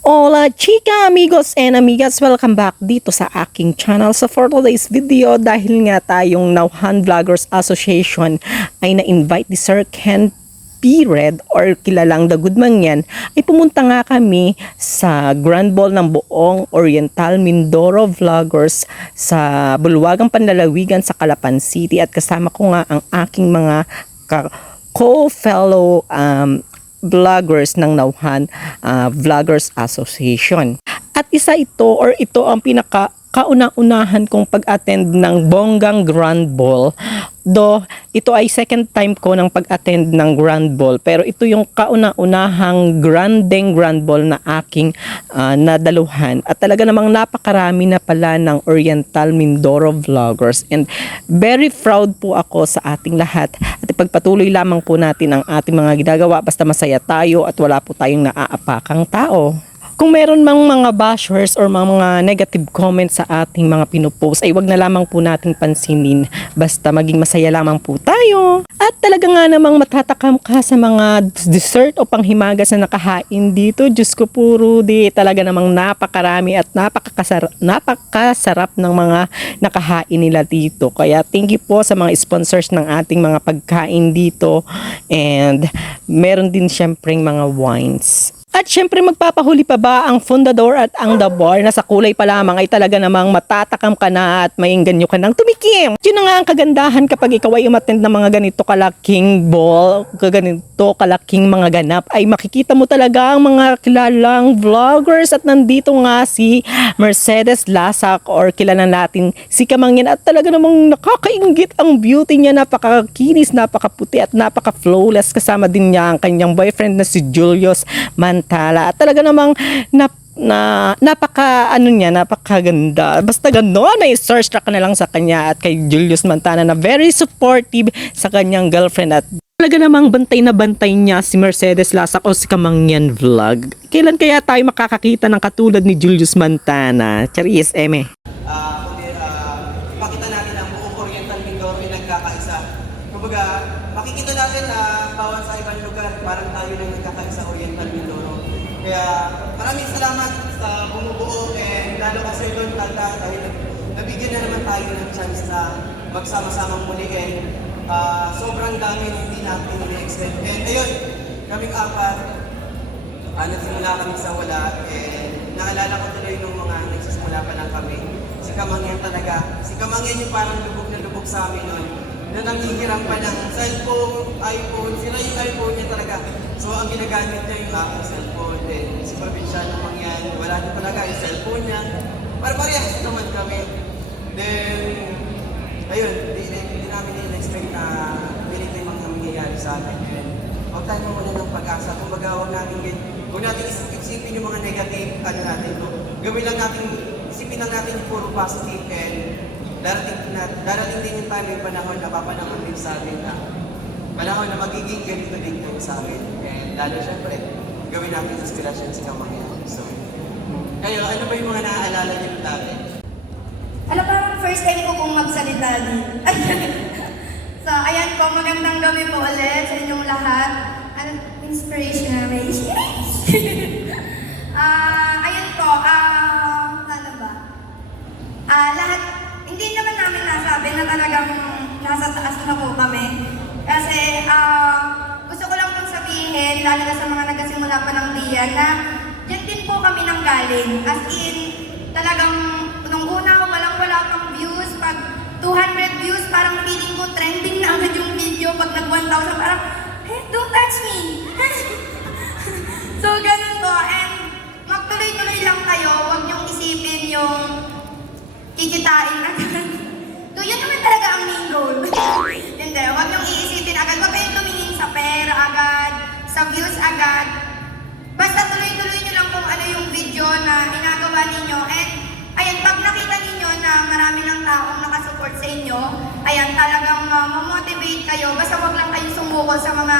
Hola chica amigos and amigas, welcome back dito sa aking channel. So for today's video, dahil nga tayong Nauhan Vloggers Association ay na-invite ni Sir Ken P. Red or kilalang The Goodman yan, ay pumunta nga kami sa Grand Ball ng buong Oriental Mindoro Vloggers sa Bulwagang Panlalawigan sa Calapan City at kasama ko nga ang aking mga co-fellow um, vloggers ng Nauhan ah, Vloggers Association. At isa ito or ito ang pinaka kauna-unahan kong pag-attend ng Bonggang Grand Ball. Do, ito ay second time ko ng pag-attend ng Grand Ball. Pero ito yung kauna-unahang grandeng Grand Ball na aking ah, nadaluhan. At talaga namang napakarami na pala ng Oriental Mindoro Vloggers. And very proud po ako sa ating lahat. At ipagpatuloy lamang po natin ang ating mga ginagawa basta masaya tayo at wala po tayong naaapakang tao. Kung meron mang mga bashers or mga negative comments sa ating mga pinupost ay wag na lamang po nating pansinin basta maging masaya lamang po tayo. At talaga nga namang matatakam ka sa mga dessert o panghimagas na nakahain dito. Diyos ko puro di talaga namang napakarami at napakasarap, napakasarap ng mga nakahain nila dito. Kaya thank you po sa mga sponsors ng ating mga pagkain dito and meron din syempreng mga wines. At syempre magpapahuli pa ba ang fundador at ang the bar na sa kulay pa lamang ay talaga namang matatakam ka na at maingganyo ka ng tumikim. Yun na nga ang kagandahan kapag ikaw ay umattend ng mga ganito kalaking ball, ganito kalaking mga ganap ay makikita mo talaga ang mga kilalang vloggers at nandito nga si Mercedes Lasak or kilala natin si Kamangyan at talaga namang nakakaingit ang beauty niya napakakinis, napakaputi at napaka-flawless. Kasama din niya ang kanyang boyfriend na si Julius Mantala at talaga namang nap na napaka ano niya napakaganda. Basta gano'n ay search ka na lang sa kanya at kay Julius Mantana na very supportive sa kanyang girlfriend at talaga namang bantay na bantay niya si Mercedes Lasak o si Kamangyan Vlog. Kailan kaya tayo makakakita ng katulad ni Julius Mantana? Charis Eme. Ah, kundi ah, ipakita natin ang buong Oriental Mindoro ay nagkakaisa. Kumbaga, makikita natin na bawat sa ibang lugar, parang tayo na nagkakaisa Oriental Mindoro. Kaya maraming salamat sa bumubuo and lalo ka Sir Don Calda dahil nabigyan na naman tayo ng chance na magsama-samang muli and ah, sobrang dami hindi natin ini-expect. And ayun, kaming apat, Ah, nagsimula kami sa wala, eh, naalala ko tuloy nung mga nagsisimula pa lang kami. Si Kamangyan talaga. Si Kamangyan yung parang lubog na lubog sa amin nun. Na nanghihiram pa ng cellphone, iPhone, sila yung iPhone niya talaga. So ang ginagamit niya yung aking cellphone. Then si Provinciano Mangyan, wala na talaga yung cellphone niya. Para parehas naman kami. Then, ayun, di, di, di namin in-expect na ganito yung mangyayari sa amin. And, huwag tayo mawala ng pag-asa. Kumbaga, huwag natin, gan- huwag natin isip- isipin yung mga negative, ano natin, gawin lang natin, isipin lang natin yung puro positive and darating, na, darating din yung time, yung panahon na papanahon din sa atin na panahon na magiging ganito din yung sa amin. And lalo syempre, gawin natin inspiration sa kamangyan. So, kayo, ano ba yung mga naaalala niyo dati? Alam parang first time ko pong magsalita din. so, ayan po, magandang gabi po ulit sa inyong lahat. Ano, inspirational. talagang nasa taas na po kami. Kasi, ah, gusto ko lang pong sabihin, lalo na sa mga nagkasimula pa ng diyan, na dyan din po kami nang galing. As in, talagang, nung una, walang wala pang views, pag 200 views, parang feeling ko trending na agad yung video. Pag nag 1,000, parang, hey, don't touch me! so, ganun po. And, magtuloy-tuloy lang kayo. Huwag niyong isipin yung kikitain agad. So, yun naman talaga ang main goal. Hindi, huwag niyong iisipin agad. Huwag kayong tumingin sa pera agad, sa views agad. Basta tuloy-tuloy niyo lang kung ano yung video na ginagawa ninyo. And, ayan, pag nakita ninyo na marami ng taong inyo, ayan, talagang uh, mamotivate kayo. Basta huwag lang kayo sumuko sa mga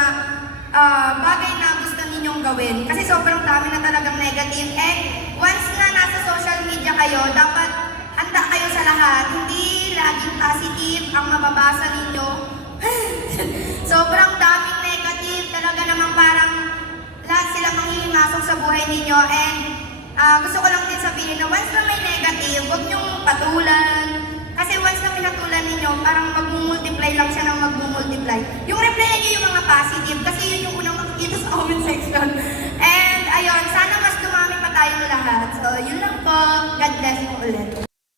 ah, bagay na gusto ninyong gawin. Kasi sobrang dami na talagang negative. And once na nasa social media kayo, dapat handa kayo sa lahat. Hindi laging positive ang mababasa ninyo. sobrang daming negative. Talaga namang parang lahat sila manghihimasok sa buhay ninyo. And ah, gusto ko lang din sabihin na once na may negative, huwag niyong patulan. Kasi once na pinatulan ninyo, parang mag-multiply lang siya ng mag-multiply. Yung replyan niyo yung mga positive kasi yun yung unang makikita sa comment section. And ayun, sana mas dumami pa tayong lahat. So, yun lang po. God bless po ulit.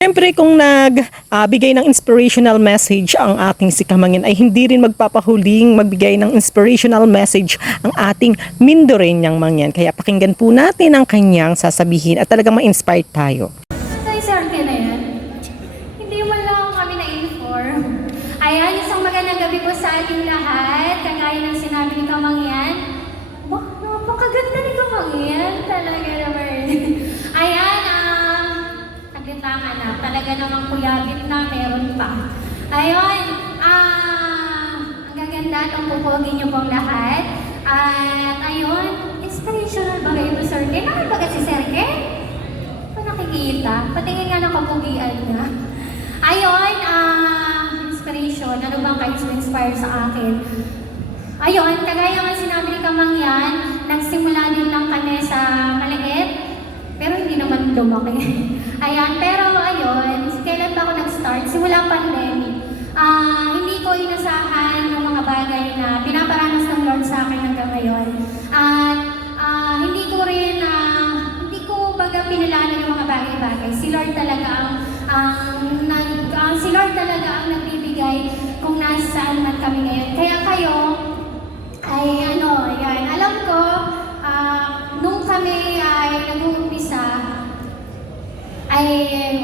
Siyempre kung nagbigay ng inspirational message ang ating si Kamangin ay hindi rin magpapahuling magbigay ng inspirational message ang ating Mindoreñang Mangyan. Kaya pakinggan po natin ang kanyang sasabihin at talagang ma-inspire tayo. Ay, sir, ka na yan. Hindi man lang kami na-inform. Ayan, isang magandang gabi po sa ating lahat. Kagaya ng sinabi ni Kamangyan. Ba, napakaganda ni Kamangyan. Talaga naman. Ayan, ah, naglitangan na. Talaga namang kuyabit na, meron pa. Ayun, ah, ang gaganda at ang pupogi niyo pong lahat. At ayun, inspirational ba kayo, Sir Ken? Nakit ba si Sir Ken? Pa nakikita? Patingin nga ng kapugian niya. Ayun, ah, inspiration. Ano bang kahit inspire sa akin? Ayun, kagaya nga sinabi ni Kamangyan, nagsimula din lang kami sa maliit, pero hindi naman lumaki. Ayan, pero Lord talaga ang, ang, nag, ang si Lord talaga ang nagbibigay kung nasaan man kami ngayon. Kaya kayo, ay ano, yan, alam ko, ah, nung kami ay nag-uumpisa, ay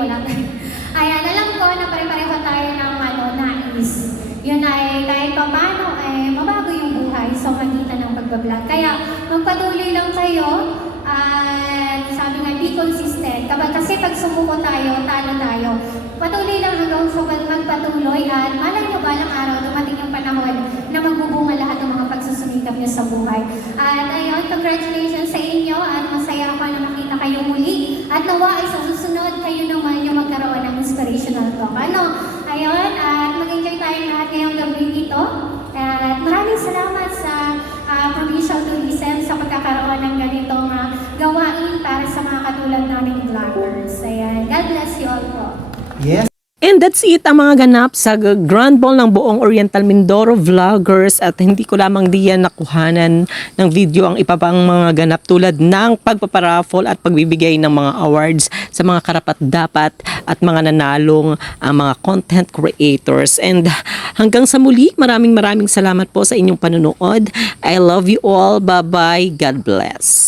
wala. Ayan, alam ko na pare-pareho tayo ng ano, nais. Yun ay kahit pa paano ay mabago yung buhay sa magitan ng pagbablog. Kaya magpatuloy lang kayo at sabi nga, be consistent. Kapag kasi pag sumuko tayo, talo tayo. Patuloy lang hanggang sa magpatuloy at malay nyo balang araw dumating yung panahon na magbubunga lahat ng mga pagsusumikap nyo sa buhay. At ayun, congratulations sa inyo at masaya ako na makita kayo muli. At nawa ay sa susunod kayo naman yung magkaroon ng inspirational talk. Ano? Ayun, at mag-enjoy tayo lahat ngayong gabi dito. At maraming salamat sa ah, Provincial Tourism sa pagkakaroon ng ganitong ah, gawain para sa mga katulad naming vloggers. God bless you all po. Yes. And that's it ang mga ganap sa Grand Ball ng buong Oriental Mindoro Vloggers at hindi ko lamang diyan nakuhanan ng video ang iba pang mga ganap tulad ng pagpaparaffle at pagbibigay ng mga awards sa mga karapat dapat at mga nanalong ang mga content creators. And hanggang sa muli, maraming maraming salamat po sa inyong panonood. I love you all. Bye-bye. God bless.